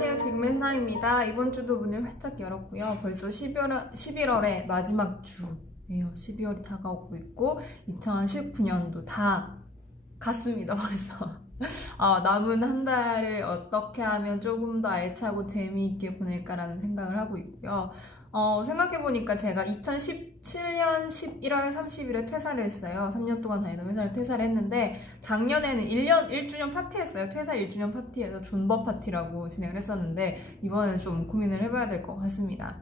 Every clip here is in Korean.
안녕하세요. 지금의 세나입니다. 이번 주도 문을 활짝 열었고요. 벌써 11월의 마지막 주예요. 12월이 다가오고 있고 2019년도 다 갔습니다. 벌써. 남은 한 달을 어떻게 하면 조금 더 알차고 재미있게 보낼까라는 생각을 하고 있고요. 생각해보니까 제가 2017년 11월 30일에 퇴사를 했어요. 3년 동안 다니던 회사를 퇴사를 했는데 작년에는 1주년 파티 했어요. 퇴사 1주년 파티에서 존버 파티라고 진행을 했었는데 이번에는 좀 고민을 해봐야 될 것 같습니다.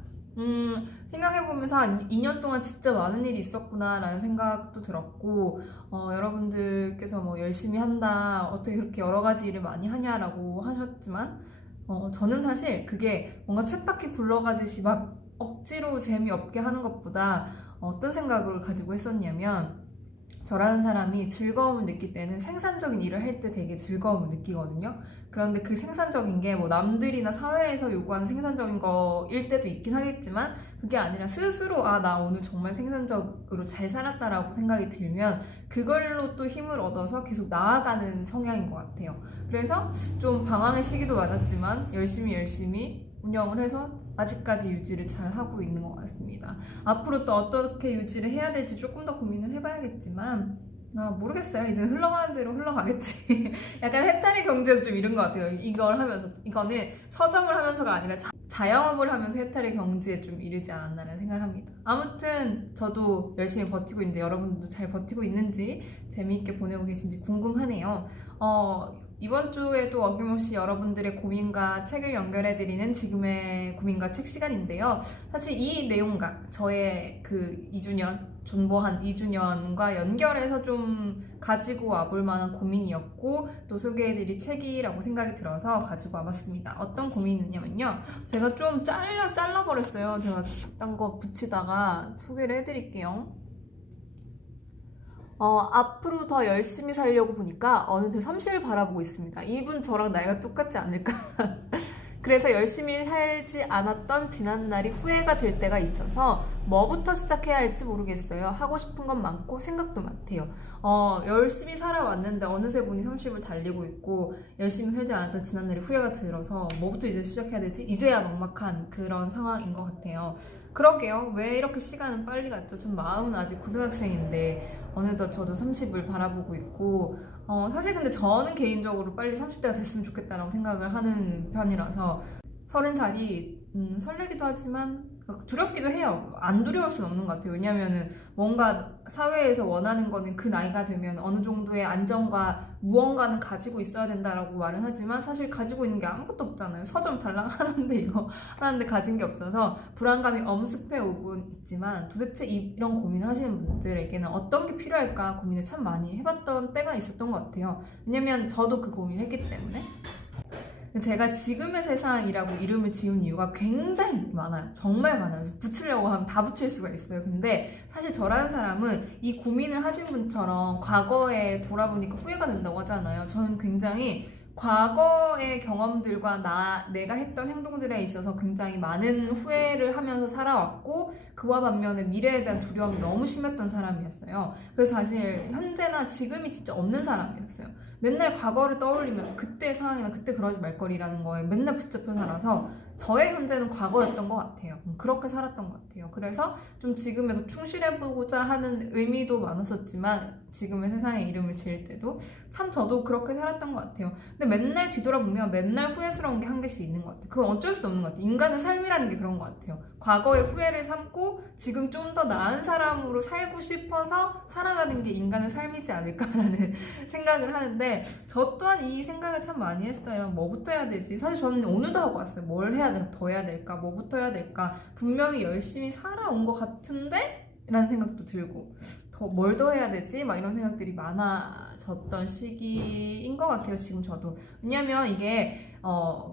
생각해보면서 한 2년 동안 진짜 많은 일이 있었구나 라는 생각도 들었고 여러분들께서 뭐 열심히 한다 어떻게 그렇게 여러 가지 일을 많이 하냐라고 하셨지만 저는 사실 그게 뭔가 쳇바퀴 굴러가듯이 막 억지로 재미없게 하는 것보다 어떤 생각을 가지고 했었냐면 저라는 사람이 즐거움을 느낄 때는 생산적인 일을 할 때 되게 즐거움을 느끼거든요. 그런데 그 생산적인 게 뭐 남들이나 사회에서 요구하는 생산적인 거일 때도 있긴 하겠지만 그게 아니라 스스로 나 오늘 정말 생산적으로 잘 살았다라고 생각이 들면 그걸로 또 힘을 얻어서 계속 나아가는 성향인 것 같아요. 그래서 좀 방황의 시기도 많았지만 열심히 운영을 해서 아직까지 유지를 잘 하고 있는 것 같습니다. 앞으로 또 어떻게 유지를 해야 될지 조금 더 고민을 해봐야겠지만 모르겠어요. 이제 흘러가는 대로 흘러가겠지. 약간 해탈의 경제도 좀 이런 것 같아요. 이걸 하면서 이거는 서점을 하면서가 아니라 자영업을 하면서 해탈의 경지에 좀 이르지 않았나라는 생각합니다. 아무튼 저도 열심히 버티고 있는데 여러분들도 잘 버티고 있는지 재미있게 보내고 계신지 궁금하네요. 이번 주에도 어김없이 여러분들의 고민과 책을 연결해드리는 지금의 고민과 책 시간인데요. 사실 이 내용과 저의 그 2주년, 존버한 2주년과 연결해서 좀 가지고 와볼 만한 고민이었고 또 소개해드릴 책이라고 생각이 들어서 가지고 와봤습니다. 어떤 고민이냐면요. 제가 좀 잘라버렸어요. 제가 딴 거 붙이다가 소개를 해드릴게요. 앞으로 더 열심히 살려고 보니까 어느새 30을 바라보고 있습니다. 이분 저랑 나이가 똑같지 않을까? 그래서 열심히 살지 않았던 지난날이 후회가 될 때가 있어서 뭐부터 시작해야 할지 모르겠어요. 하고 싶은 건 많고 생각도 많대요. 열심히 살아왔는데 어느새 보니 30을 달리고 있고 열심히 살지 않았던 지난날이 후회가 들어서 뭐부터 이제 시작해야 되지? 이제야 막막한 그런 상황인 것 같아요. 그러게요. 왜 이렇게 시간은 빨리 갔죠? 전 마음은 아직 고등학생인데 어느덧 저도 30을 바라보고 있고 사실 근데 저는 개인적으로 빨리 30대가 됐으면 좋겠다라고 생각을 하는 편이라서 30살이 설레기도 하지만 두렵기도 해요. 안 두려울 수는 없는 것 같아요. 왜냐면은 뭔가 사회에서 원하는 거는 그 나이가 되면 어느 정도의 안정과 무언가는 가지고 있어야 된다라고 말은 하지만 사실 가지고 있는 게 아무것도 없잖아요. 서점 달랑 하는데 이거 하는데 가진 게 없어서 불안감이 엄습해 오고 있지만 도대체 이런 고민을 하시는 분들에게는 어떤 게 필요할까 고민을 참 많이 해봤던 때가 있었던 것 같아요. 왜냐면 저도 그 고민을 했기 때문에. 제가 지금의 세상이라고 이름을 지은 이유가 굉장히 많아요. 정말 많아요. 그래서 붙이려고 하면 다 붙일 수가 있어요. 근데 사실 저라는 사람은 이 고민을 하신 분처럼 과거에 돌아보니까 후회가 된다고 하잖아요. 저는 굉장히 과거의 경험들과 내가 했던 행동들에 있어서 굉장히 많은 후회를 하면서 살아왔고 그와 반면에 미래에 대한 두려움이 너무 심했던 사람이었어요. 그래서 사실 현재나 지금이 진짜 없는 사람이었어요. 맨날 과거를 떠올리면서 그때 상황이나 그때 그러지 말거리라는 거에 맨날 붙잡혀 살아서 저의 현재는 과거였던 것 같아요. 그렇게 살았던 것 같아요. 그래서 좀 지금에 더 충실해보고자 하는 의미도 많았었지만 지금의 세상에 이름을 지을 때도 참 저도 그렇게 살았던 것 같아요. 근데 맨날 뒤돌아보면 맨날 후회스러운 게 한 개씩 있는 것 같아요. 그건 어쩔 수 없는 것 같아요. 인간의 삶이라는 게 그런 것 같아요. 과거의 후회를 삼고 지금 좀 더 나은 사람으로 살고 싶어서 살아가는 게 인간의 삶이지 않을까라는 생각을 하는데 저 또한 이 생각을 참 많이 했어요. 뭐부터 해야 되지? 사실 저는 오늘도 하고 왔어요. 뭘 해야 될까? 더 해야 될까? 뭐부터 해야 될까? 분명히 열심히 살아온 것 같은데? 라는 생각도 들고 뭘 더 해야 되지? 막 이런 생각들이 많아졌던 시기인 것 같아요. 지금 저도. 왜냐면 이게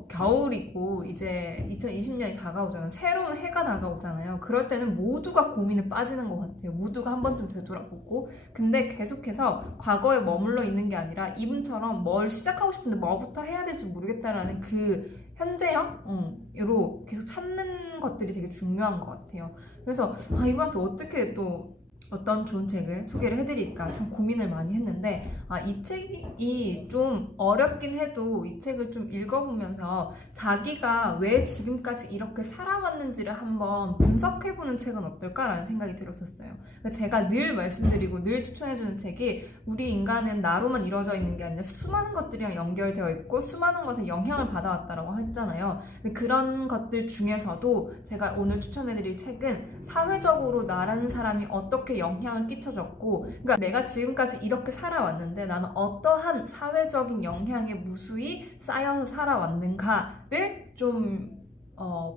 겨울이고 이제 2020년이 다가오잖아요. 새로운 해가 다가오잖아요. 그럴 때는 모두가 고민에 빠지는 것 같아요. 모두가 한 번쯤 되돌아보고. 근데 계속해서 과거에 머물러 있는 게 아니라 이분처럼 뭘 시작하고 싶은데 뭐부터 해야 될지 모르겠다라는 그 현재형으로 계속 찾는 것들이 되게 중요한 것 같아요. 그래서 이분한테 어떻게 또 어떤 좋은 책을 소개를 해드릴까 참 고민을 많이 했는데 이 책이 좀 어렵긴 해도 이 책을 좀 읽어보면서 자기가 왜 지금까지 이렇게 살아왔는지를 한번 분석해보는 책은 어떨까라는 생각이 들었었어요. 그러니까 제가 늘 말씀드리고 늘 추천해주는 책이 우리 인간은 나로만 이루어져 있는 게 아니라 수많은 것들이랑 연결되어 있고 수많은 것에 영향을 받아왔다라고 했잖아요. 근데 그런 것들 중에서도 제가 오늘 추천해드릴 책은 사회적으로 나라는 사람이 어떻게 영향을 끼쳐줬고, 그러니까 내가 지금까지 이렇게 살아왔는데 나는 어떠한 사회적인 영향에 무수히 쌓여서 살아왔는가를 좀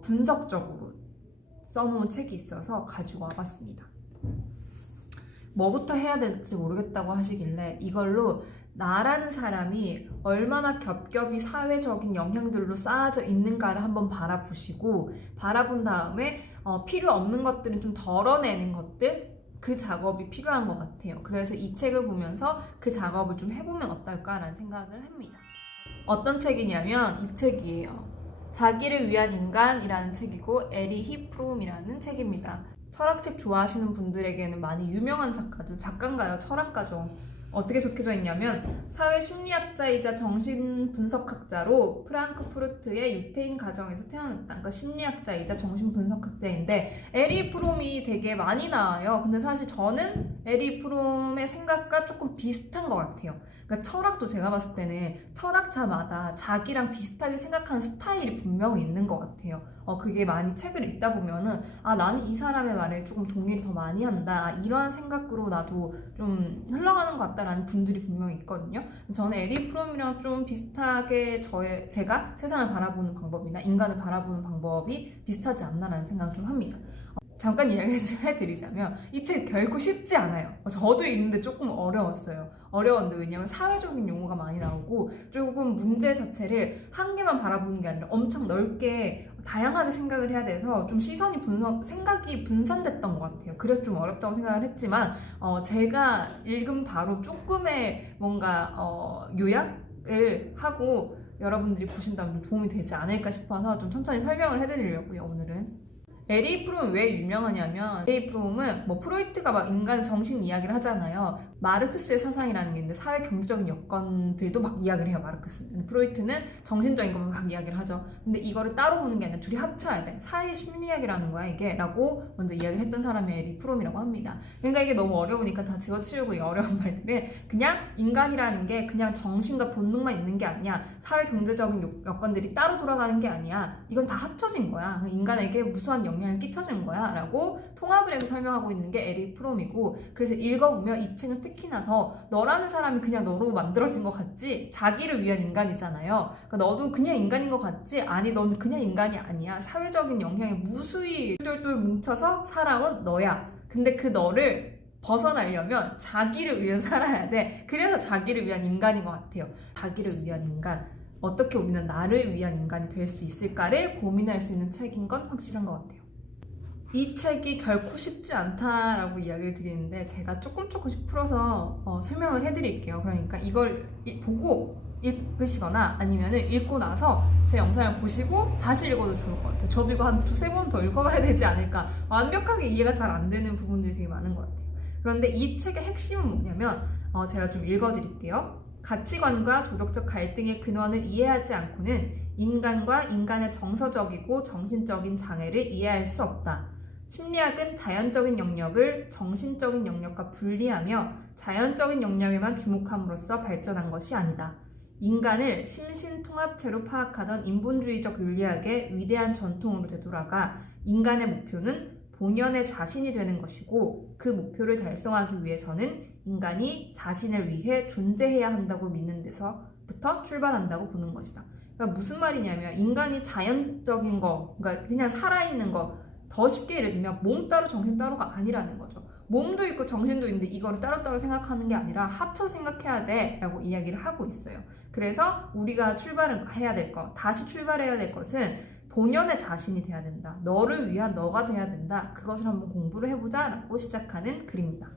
분석적으로 써놓은 책이 있어서 가지고 와봤습니다. 뭐부터 해야 될지 모르겠다고 하시길래 이걸로 나라는 사람이 얼마나 겹겹이 사회적인 영향들로 쌓아져 있는가를 한번 바라보시고, 바라본 다음에 필요 없는 것들은 좀 덜어내는 것들, 그 작업이 필요한 것 같아요. 그래서 이 책을 보면서 그 작업을 좀 해보면 어떨까라는 생각을 합니다. 어떤 책이냐면 이 책이에요. 자기를 위한 인간이라는 책이고 에리히 프롬이라는 책입니다. 철학책 좋아하시는 분들에게는 많이 유명한 작가인가요? 철학가죠. 어떻게 적혀져 있냐면 사회심리학자이자 정신분석학자로 프랑크푸르트의 유태인 가정에서 태어났다. 그러니까 심리학자이자 정신분석학자인데 에리 프롬이 되게 많이 나와요. 근데 사실 저는 에리 프롬의 생각과 조금 비슷한 것 같아요. 그러니까 철학도 제가 봤을 때는 철학자마다 자기랑 비슷하게 생각하는 스타일이 분명히 있는 것 같아요. 그게 많이 책을 읽다 보면은 나는 이 사람의 말에 조금 동의를 더 많이 한다. 이러한 생각으로 나도 좀 흘러가는 것 같다라는 분들이 분명히 있거든요. 저는 에리 프롬이랑 좀 비슷하게 제가 세상을 바라보는 방법이나 인간을 바라보는 방법이 비슷하지 않나라는 생각을 좀 합니다. 잠깐 이야기를 해드리자면 이 책 결코 쉽지 않아요. 저도 읽는데 조금 어려웠어요. 어려웠는데 왜냐면 사회적인 용어가 많이 나오고 조금 문제 자체를 한 개만 바라보는 게 아니라 엄청 넓게 다양하게 생각을 해야 돼서 좀 생각이 분산됐던 것 같아요. 그래서 좀 어렵다고 생각을 했지만 제가 읽은 바로 조금의 뭔가 요약을 하고 여러분들이 보신다면 도움이 되지 않을까 싶어서 좀 천천히 설명을 해드리려고요, 오늘은. 에리 프롬이 왜 유명하냐면 에리 프롬은 프로이트가 막 인간 정신 이야기를 하잖아요. 마르크스의 사상이라는 게 있는데 사회 경제적인 여건들도 막 이야기를 해요, 마르크스. 근데 프로이트는 정신적인 것만 막 이야기를 하죠. 근데 이거를 따로 보는 게 아니라 둘이 합쳐야 돼. 사회 심리학이라는 거야 이게 라고 먼저 이야기를 했던 사람이 에리 프롬이라고 합니다. 그러니까 이게 너무 어려우니까 다 집어치우고 이 어려운 말들을 그냥 인간이라는 게 그냥 정신과 본능만 있는 게 아니야. 사회 경제적인 여건들이 따로 돌아가는 게 아니야. 이건 다 합쳐진 거야. 인간에게 무수한 영향을 끼쳐준 거야 라고 통합을 해서 설명하고 있는 게 에리 프롬이고, 그래서 읽어보면 이 책은 특히나 더 너라는 사람이 그냥 너로 만들어진 것 같지? 자기를 위한 인간이잖아요. 그러니까 너도 그냥 인간인 것 같지? 아니, 너는 그냥 인간이 아니야. 사회적인 영향에 무수히 똘똘 뭉쳐서 살아온 너야. 근데 그 너를 벗어나려면 자기를 위해 살아야 돼. 그래서 자기를 위한 인간인 것 같아요. 자기를 위한 인간. 어떻게 우리는 나를 위한 인간이 될 수 있을까를 고민할 수 있는 책인 건 확실한 것 같아요. 이 책이 결코 쉽지 않다라고 이야기를 드리는데 제가 조금씩 풀어서 설명을 해드릴게요. 그러니까 이걸 보고 읽으시거나 아니면 읽고 나서 제 영상을 보시고 다시 읽어도 좋을 것 같아요. 저도 이거 한 두세 번 더 읽어봐야 되지 않을까. 완벽하게 이해가 잘 안 되는 부분들이 되게 많은 것 같아요. 그런데 이 책의 핵심은 뭐냐면 제가 좀 읽어드릴게요. 가치관과 도덕적 갈등의 근원을 이해하지 않고는 인간과 인간의 정서적이고 정신적인 장애를 이해할 수 없다. 심리학은 자연적인 영역을 정신적인 영역과 분리하며 자연적인 영역에만 주목함으로써 발전한 것이 아니다. 인간을 심신통합체로 파악하던 인본주의적 윤리학의 위대한 전통으로 되돌아가 인간의 목표는 본연의 자신이 되는 것이고 그 목표를 달성하기 위해서는 인간이 자신을 위해 존재해야 한다고 믿는 데서부터 출발한다고 보는 것이다. 그러니까 무슨 말이냐면 인간이 자연적인 거, 그러니까 그냥 살아있는 거, 더 쉽게 예를 들면 몸 따로 정신 따로가 아니라는 거죠. 몸도 있고 정신도 있는데 이거를 따로따로 생각하는 게 아니라 합쳐서 생각해야 돼 라고 이야기를 하고 있어요. 그래서 우리가 출발을 해야 될 것, 다시 출발해야 될 것은 본연의 자신이 돼야 된다. 너를 위한 너가 돼야 된다. 그것을 한번 공부를 해보자 라고 시작하는 글입니다.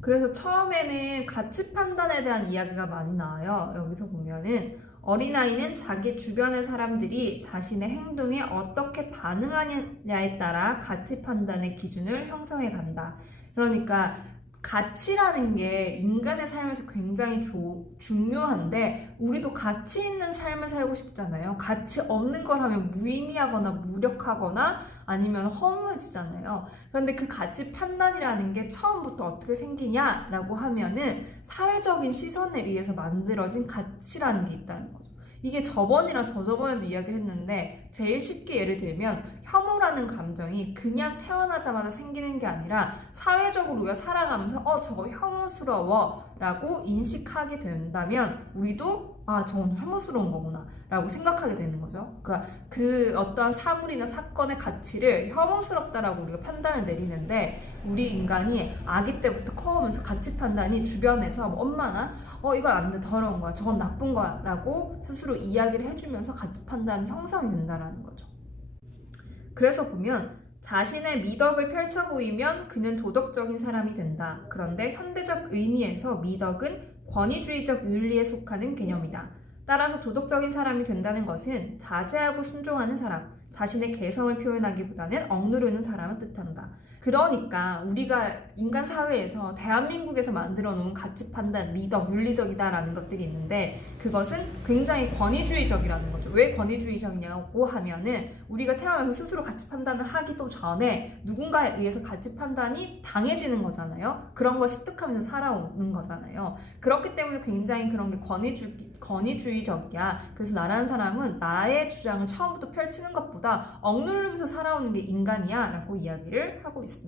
그래서 처음에는 가치 판단에 대한 이야기가 많이 나와요. 여기서 보면은 어린아이는 자기 주변의 사람들이 자신의 행동에 어떻게 반응하느냐에 따라 가치 판단의 기준을 형성해 간다. 그러니까 가치라는 게 인간의 삶에서 굉장히 중요한데 우리도 가치 있는 삶을 살고 싶잖아요. 가치 없는 걸 하면 무의미하거나 무력하거나 아니면 허무해지잖아요. 그런데 그 가치 판단이라는 게 처음부터 어떻게 생기냐라고 하면은 사회적인 시선에 의해서 만들어진 가치라는 게 있다는 거죠. 이게 저번이랑 저저번에도 이야기를 했는데 제일 쉽게 예를 들면 혐오라는 감정이 그냥 태어나자마자 생기는 게 아니라 사회적으로 우리가 살아가면서 저거 혐오스러워 라고 인식하게 된다면 우리도 저건 혐오스러운 거구나 라고 생각하게 되는 거죠. 그러니까 그 어떠한 사물이나 사건의 가치를 혐오스럽다라고 우리가 판단을 내리는데 우리 인간이 아기 때부터 커오면서 가치 판단이 주변에서 뭐 엄마나 이거 안 돼, 더러운 거야, 저건 나쁜 거야 라고 스스로 이야기를 해주면서 가치 판단이 형성이 된다는 거죠. 그래서 보면 자신의 미덕을 펼쳐 보이면 그는 도덕적인 사람이 된다. 그런데 현대적 의미에서 미덕은 권위주의적 윤리에 속하는 개념이다. 따라서 도덕적인 사람이 된다는 것은 자제하고 순종하는 사람, 자신의 개성을 표현하기보다는 억누르는 사람을 뜻한다. 그러니까 우리가 인간 사회에서 대한민국에서 만들어 놓은 가치 판단, 미덕, 윤리적이다라는 것들이 있는데 그것은 굉장히 권위주의적이라는 거죠. 왜 권위주의적이냐고 하면은 우리가 태어나서 스스로 가치 판단을 하기도 전에 누군가에 의해서 가치 판단이 당해지는 거잖아요. 그런 걸 습득하면서 살아오는 거잖아요. 그렇기 때문에 굉장히 그런 게 권위주의적이야. 그래서 나라는 사람은 나의 주장을 처음부터 펼치는 것보다 억누르면서 살아오는 게 인간이야 라고 이야기를 하고 있습니다.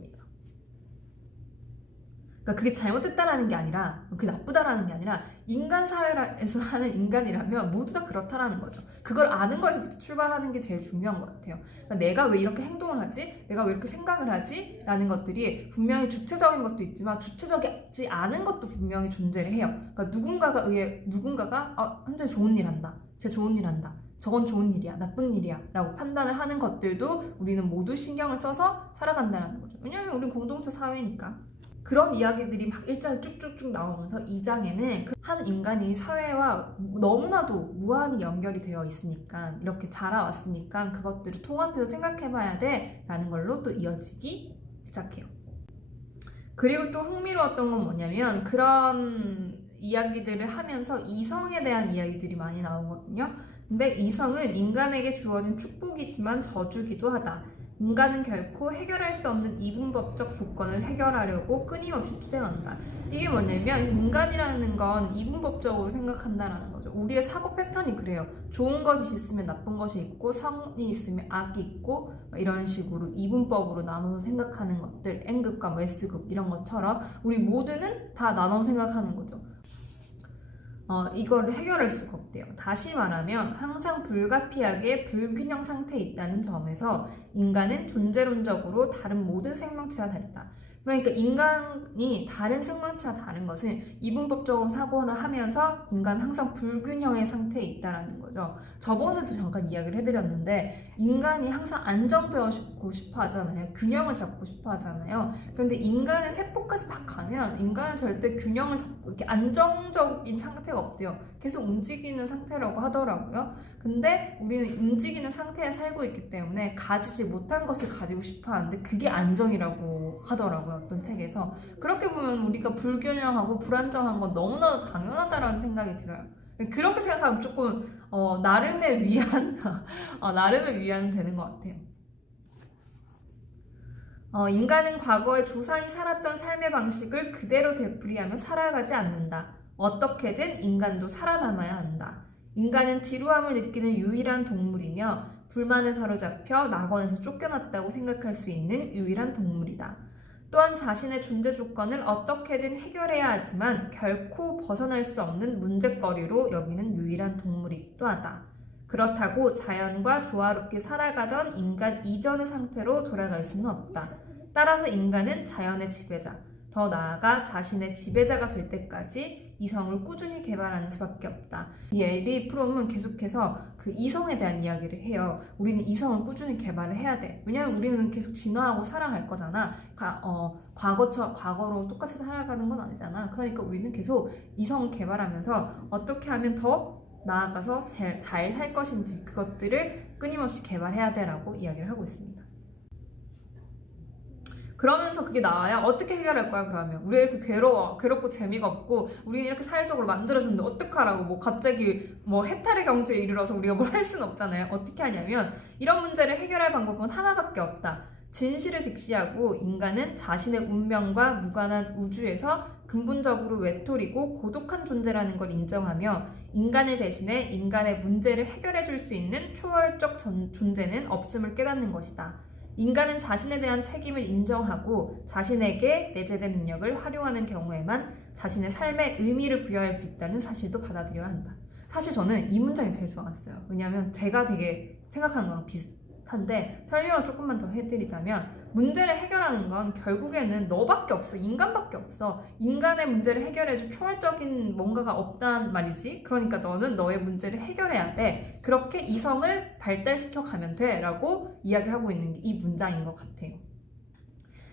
그러니까 그게 잘못됐다라는 게 아니라 그게 나쁘다라는 게 아니라 인간 사회에서 사는 인간이라면 모두 다 그렇다라는 거죠. 그걸 아는 거에서부터 출발하는 게 제일 중요한 것 같아요. 그러니까 내가 왜 이렇게 행동을 하지? 내가 왜 이렇게 생각을 하지? 라는 것들이 분명히 주체적인 것도 있지만 주체적이지 않은 것도 분명히 존재를 해요. 그러니까 누군가가 현재 좋은 일 한다. 쟤 좋은 일 한다. 저건 좋은 일이야, 나쁜 일이야 라고 판단을 하는 것들도 우리는 모두 신경을 써서 살아간다는 거죠. 왜냐하면 우리는 공동체 사회니까. 그런 이야기들이 막 일자로 쭉쭉쭉 나오면서 이 장에는 한 인간이 사회와 너무나도 무한히 연결이 되어 있으니까 이렇게 자라왔으니까 그것들을 통합해서 생각해봐야 돼 라는 걸로 또 이어지기 시작해요. 그리고 또 흥미로웠던 건 뭐냐면 그런 이야기들을 하면서 이성에 대한 이야기들이 많이 나오거든요. 근데 이성은 인간에게 주어진 축복이지만 저주기도 하다. 인간은 결코 해결할 수 없는 이분법적 조건을 해결하려고 끊임없이 투쟁한다. 이게 뭐냐면 인간이라는 건 이분법적으로 생각한다라는 거죠. 우리의 사고 패턴이 그래요. 좋은 것이 있으면 나쁜 것이 있고 선이 있으면 악이 있고 이런 식으로 이분법으로 나눠서 생각하는 것들, N극과 S극 이런 것처럼 우리 모두는 다 나눠 생각하는 거죠. 이걸 해결할 수가 없대요. 다시 말하면 항상 불가피하게 불균형 상태에 있다는 점에서 인간은 존재론적으로 다른 모든 생명체와 다르다. 그러니까 인간이 다른 생명체와 다른 것은 이분법적으로 사고를 하면서 인간은 항상 불균형의 상태에 있다는 거죠. 저번에도 잠깐 이야기를 해드렸는데 인간이 항상 안정되고 싶어 하잖아요. 균형을 잡고 싶어 하잖아요. 그런데 인간의 세포까지 막 가면 인간은 절대 균형을 잡고 이렇게 안정적인 상태가 없대요. 계속 움직이는 상태라고 하더라고요. 근데 우리는 움직이는 상태에 살고 있기 때문에 가지지 못한 것을 가지고 싶어 하는데 그게 안정이라고 하더라고요. 어떤 책에서. 그렇게 보면 우리가 불균형하고 불안정한 건 너무나도 당연하다라는 생각이 들어요. 그렇게 생각하면 조금 나름의 위안 나름의 위안은 되는 것 같아요. 인간은 과거에 조상이 살았던 삶의 방식을 그대로 되풀이하며 살아가지 않는다. 어떻게든 인간도 살아남아야 한다. 인간은 지루함을 느끼는 유일한 동물이며 불만에 사로잡혀 낙원에서 쫓겨났다고 생각할 수 있는 유일한 동물이다. 또한 자신의 존재 조건을 어떻게든 해결해야 하지만 결코 벗어날 수 없는 문제거리로 여기는 유일한 동물이기도 하다. 그렇다고 자연과 조화롭게 살아가던 인간 이전의 상태로 돌아갈 수는 없다. 따라서 인간은 자연의 지배자, 더 나아가 자신의 지배자가 될 때까지 이성을 꾸준히 개발하는 수밖에 없다. 이 에리 프롬은 계속해서 그 이성에 대한 이야기를 해요. 우리는 이성을 꾸준히 개발을 해야 돼. 왜냐면 우리는 계속 진화하고 살아갈 거잖아. 과거로 똑같이 살아가는 건 아니잖아. 그러니까 우리는 계속 이성을 개발하면서 어떻게 하면 더 나아가서 잘 살 것인지 그것들을 끊임없이 개발해야 돼라고 이야기를 하고 있습니다. 그러면서 그게 나와야 어떻게 해결할 거야, 그러면. 우리가 이렇게 괴롭고 재미가 없고, 우리는 이렇게 사회적으로 만들어졌는데 어떡하라고, 뭐 갑자기 뭐 해탈의 경지에 이르러서 우리가 뭘 할 수는 없잖아요. 어떻게 하냐면, 이런 문제를 해결할 방법은 하나밖에 없다. 진실을 직시하고 인간은 자신의 운명과 무관한 우주에서 근본적으로 외톨이고 고독한 존재라는 걸 인정하며 인간을 대신해 인간의 문제를 해결해 줄 수 있는 초월적 존재는 없음을 깨닫는 것이다. 인간은 자신에 대한 책임을 인정하고 자신에게 내재된 능력을 활용하는 경우에만 자신의 삶에 의미를 부여할 수 있다는 사실도 받아들여야 한다. 사실 저는 이 문장이 제일 좋았어요. 왜냐하면 제가 되게 생각하는 거랑 비슷한데, 설명을 조금만 더 해드리자면, 문제를 해결하는 건 결국에는 너밖에 없어. 인간밖에 없어. 인간의 문제를 해결해줄 초월적인 뭔가가 없단 말이지. 그러니까 너는 너의 문제를 해결해야 돼. 그렇게 이성을 발달시켜 가면 돼 라고 이야기하고 있는 게 이 문장인 것 같아요.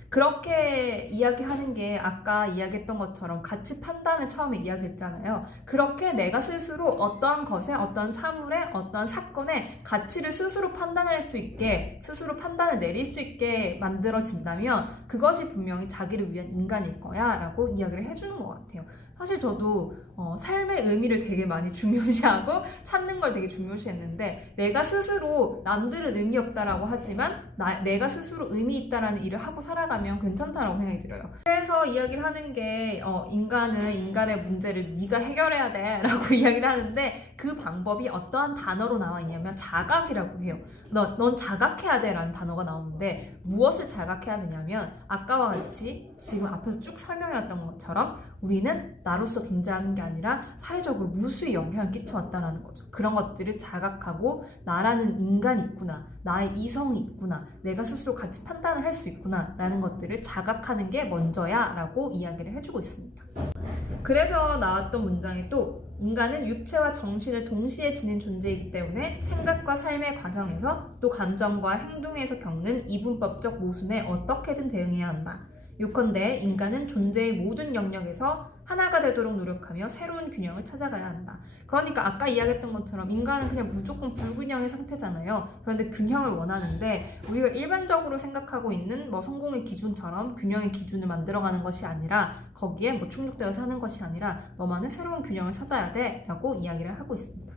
그렇게 이야기하는 게 아까 이야기했던 것처럼 가치 판단을 처음에 이야기했잖아요. 그렇게 내가 스스로 어떠한 것에, 어떠한 사물에, 어떠한 사건에 가치를 스스로 판단할 수 있게, 스스로 판단을 내릴 수 있게 만들어진다면 그것이 분명히 자기를 위한 인간일 거야 라고 이야기를 해주는 것 같아요. 사실 저도 삶의 의미를 되게 많이 중요시하고 찾는 걸 되게 중요시했는데, 내가 스스로 남들은 의미 없다라고 하지만 내가 스스로 의미 있다라는 일을 하고 살아가면 괜찮다라고 생각이 들어요. 그래서 이야기를 하는 게 인간은 인간의 문제를 네가 해결해야 돼 라고 이야기를 하는데, 그 방법이 어떠한 단어로 나와 있냐면 자각이라고 해요. 넌 자각해야 돼 라는 단어가 나오는데, 무엇을 자각해야 되냐면 아까와 같이 지금 앞에서 쭉 설명해왔던 것처럼 우리는 나로서 존재하는 게 아니라 사회적으로 무수히 영향을 끼쳐왔다는 거죠. 그런 것들을 자각하고 나라는 인간이 있구나, 나의 이성이 있구나, 내가 스스로 같이 판단을 할 수 있구나 라는 것들을 자각하는 게 먼저야 라고 이야기를 해주고 있습니다. 그래서 나왔던 문장이 또, 인간은 육체와 정신을 동시에 지닌 존재이기 때문에 생각과 삶의 과정에서 또 감정과 행동에서 겪는 이분법적 모순에 어떻게든 대응해야 한다. 요컨대 인간은 존재의 모든 영역에서 하나가 되도록 노력하며 새로운 균형을 찾아가야 한다. 그러니까 아까 이야기했던 것처럼 인간은 그냥 무조건 불균형의 상태잖아요. 그런데 균형을 원하는데, 우리가 일반적으로 생각하고 있는 성공의 기준처럼 균형의 기준을 만들어가는 것이 아니라, 거기에 충족되어 사는 것이 아니라 너만의 새로운 균형을 찾아야 돼 라고 이야기를 하고 있습니다.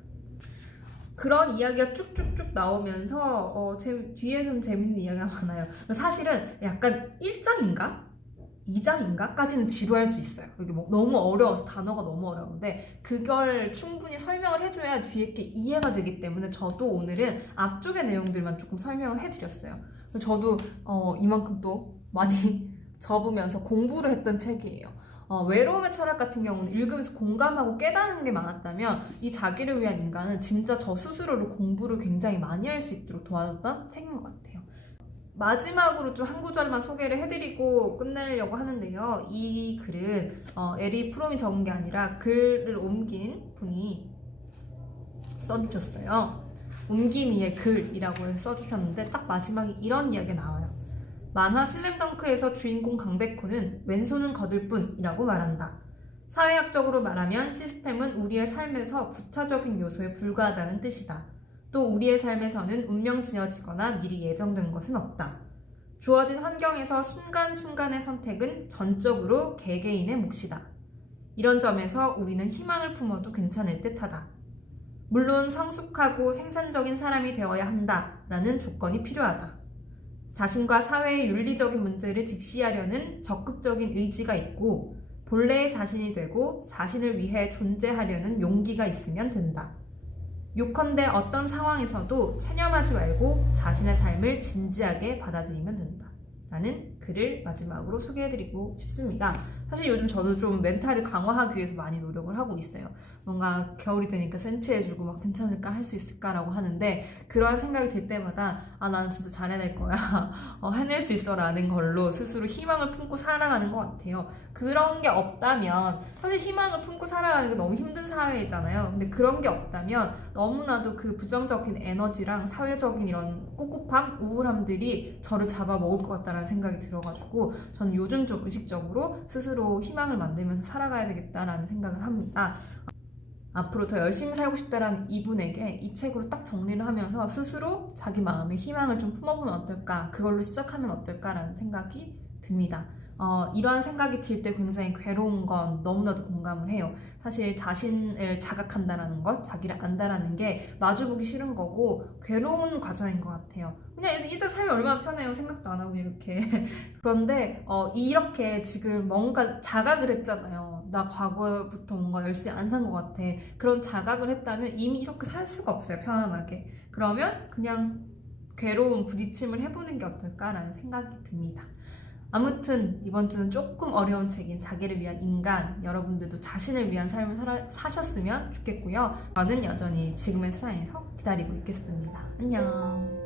그런 이야기가 쭉쭉쭉 나오면서 뒤에서는 재밌는 이야기가 많아요. 사실은 약간 1장인가? 2장인가? 까지는 지루할 수 있어요. 이게 너무 어려워서, 단어가 너무 어려운데 그걸 충분히 설명을 해줘야 뒤에 게 이해가 되기 때문에 저도 오늘은 앞쪽의 내용들만 조금 설명을 해드렸어요. 저도 이만큼 또 많이 접으면서 공부를 했던 책이에요. 외로움의 철학 같은 경우는 읽으면서 공감하고 깨달은 게 많았다면, 이 자기를 위한 인간은 진짜 저 스스로를 공부를 굉장히 많이 할 수 있도록 도와줬던 책인 것 같아요. 마지막으로 좀 한 구절만 소개를 해드리고 끝내려고 하는데요. 이 글은 에리 프롬이 적은 게 아니라 글을 옮긴 분이 써주셨어요. 옮긴 이의 글이라고 해서 써주셨는데, 딱 마지막에 이런 이야기가 나와요. 만화 슬램덩크에서 주인공 강백호는 왼손은 거들 뿐이라고 말한다. 사회학적으로 말하면 시스템은 우리의 삶에서 부차적인 요소에 불과하다는 뜻이다. 또 우리의 삶에서는 운명 지어지거나 미리 예정된 것은 없다. 주어진 환경에서 순간순간의 선택은 전적으로 개개인의 몫이다. 이런 점에서 우리는 희망을 품어도 괜찮을 듯하다. 물론 성숙하고 생산적인 사람이 되어야 한다라는 조건이 필요하다. 자신과 사회의 윤리적인 문제를 직시하려는 적극적인 의지가 있고, 본래의 자신이 되고 자신을 위해 존재하려는 용기가 있으면 된다. 요컨대 어떤 상황에서도 체념하지 말고 자신의 삶을 진지하게 받아들이면 된다. 라는 글을 마지막으로 소개해드리고 싶습니다. 사실 요즘 저도 좀 멘탈을 강화하기 위해서 많이 노력을 하고 있어요. 뭔가 겨울이 되니까 센치해주고 괜찮을까, 할 수 있을까라고 하는데, 그러한 생각이 들 때마다 나는 진짜 잘해낼 거야, 해낼 수 있어 라는 걸로 스스로 희망을 품고 살아가는 것 같아요. 그런 게 없다면, 사실 희망을 품고 살아가는 게 너무 힘든 사회잖아요. 근데 그런 게 없다면 너무나도 그 부정적인 에너지랑 사회적인 이런 꿉꿉함, 우울함들이 저를 잡아먹을 것 같다라는 생각이 들어가지고, 저는 요즘 좀 의식적으로 스스로 희망을 만들면서 살아가야 되겠다라는 생각을 합니다. 앞으로 더 열심히 살고 싶다라는 이분에게 이 책으로 딱 정리를 하면서 스스로 자기 마음에 희망을 좀 품어보면 어떨까, 그걸로 시작하면 어떨까라는 생각이 듭니다. 듭니다. 이러한 생각이 들 때 굉장히 괴로운 건 너무나도 공감을 해요. 사실 자신을 자각한다라는 것, 자기를 안다라는 게 마주보기 싫은 거고 괴로운 과정인 것 같아요. 그냥 이대로 살면 얼마나 편해요. 생각도 안 하고 이렇게. 그런데 이렇게 지금 뭔가 자각을 했잖아요. 나 과거부터 뭔가 열심히 안 산 것 같아. 그런 자각을 했다면 이미 이렇게 살 수가 없어요. 편안하게. 그러면 그냥 괴로운 부딪힘을 해보는 게 어떨까라는 생각이 듭니다. 아무튼 이번 주는 조금 어려운 책인 자기를 위한 인간, 여러분들도 자신을 위한 삶을 사셨으면 좋겠고요. 저는 여전히 지금의 세상에서 기다리고 있겠습니다. 안녕.